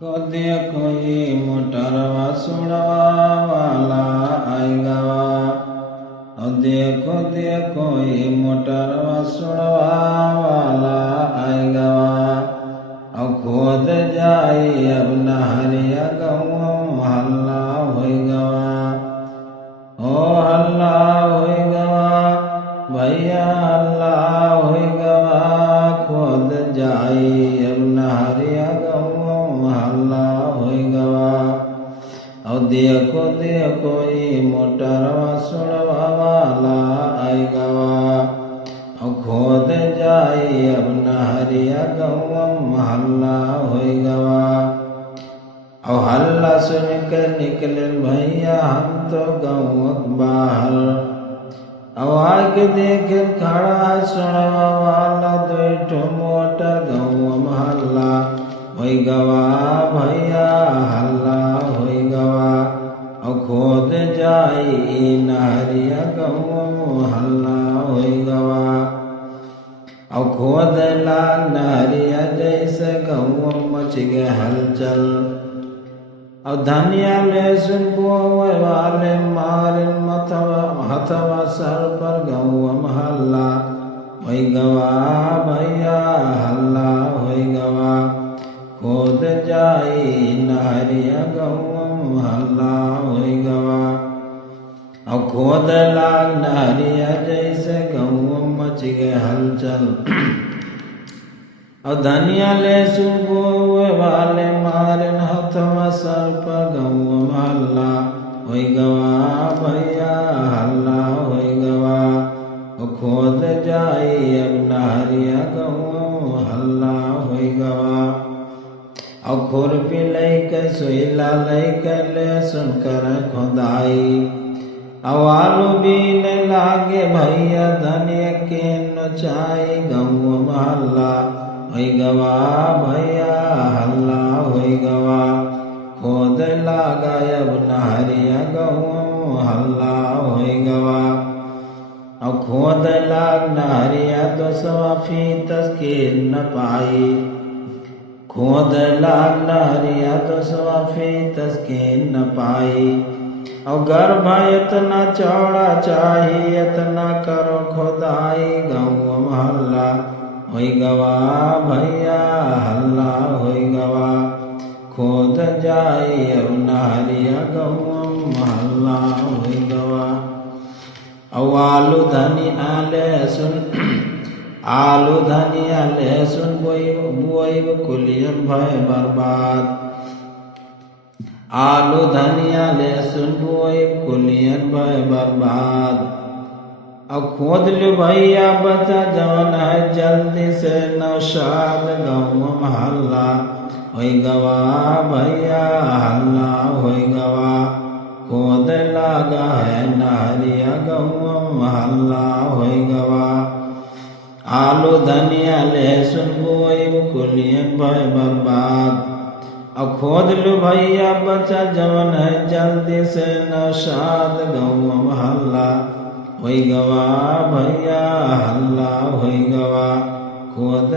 देखो ये मोटरवा सुड़वा वाला आएगा। और देखो देखो ये मोटरवा सुड़वा वाला आएगा। और खोद जाए अब नहरिया गाँव हल्ला होएगा। ओ हल्ला होएगा भैया हल्ला होएगा। खोद जाए अब नहरिया गाँव हल्ला होएगा। और देखो देखो ये मोटरवा सुड़वा वाला आएगा। और खोद जाए अब नहरिया गाँव हल्ला होएगा। और हल्ला सुन कर निकले भैया हम तो गाँव बाहर। और आके देखे खड़ा सुड़वा वाला दुठो मोटर गाँव हल्ला होई गवा भैया हल्ला होई गवा। और खोद जाई नहरिया गाँव हल्ला होई गवा। और खोद ला नहरिया जैसे गाँव मच गए हलचल। और धनिया लहसुन बोए वाले मारिन हथवा सर पर गाँव हल्ला होई गवा भैया हल्ला होई गवा। खोद जाई नहरिया गाँव हल्ला होई गवा। और खोद लाग नहरिया जैसे गाँव मच गए हलचल। और धनिया लहसुन बोए वाले मारिन हथवा सर पर गाँव हल्ला होई गवा भैया हल्ला होई गवा। और खोद जाई अब नहरिया गाँव हल्ला होई गवा। और खुरपी लैके सोइला लैके लहसुन कर खोदाई। और आलू बीन लागे भैया धनिया के नचाई गाँव हल्ला होई गवा भैया हल्ला होई गवा। खोद लागा अब नहरिया गाँव हल्ला होई गवा। और खोद लाग नहरिया दोसवा फीतस के न पाई। खोद लाग नहरिया दोसवा फीतस के न पाई। और गर्भ इतना चौड़ा चाहिए इतना करो खोदाई गाँव हल्ला होई गवा भैया हल्ला होई गवा। खोद जाई अब नहरिया गाँव हल्ला होई गवा। और आलू धनिया लहसुन बोई कुलियन भय बर्बाद। आलू धनिया लहसुन बोई कुलियन भय बर्बाद। और खोद लो भैया बचा जवन है जल्दी से नौशाद गाँव हल्ला होई गवा भैया हल्ला होई गवा। खोद लागा है नहरिया गाँव हल्ला होई गवा। आलू धनिया लहसुन बोई कुलियन भय बर्बाद। और खोद लो भैया बचा जवन है जल्दी से नौशाद गाँव हल्ला होई गवा भैया हल्ला होई गवा। खोद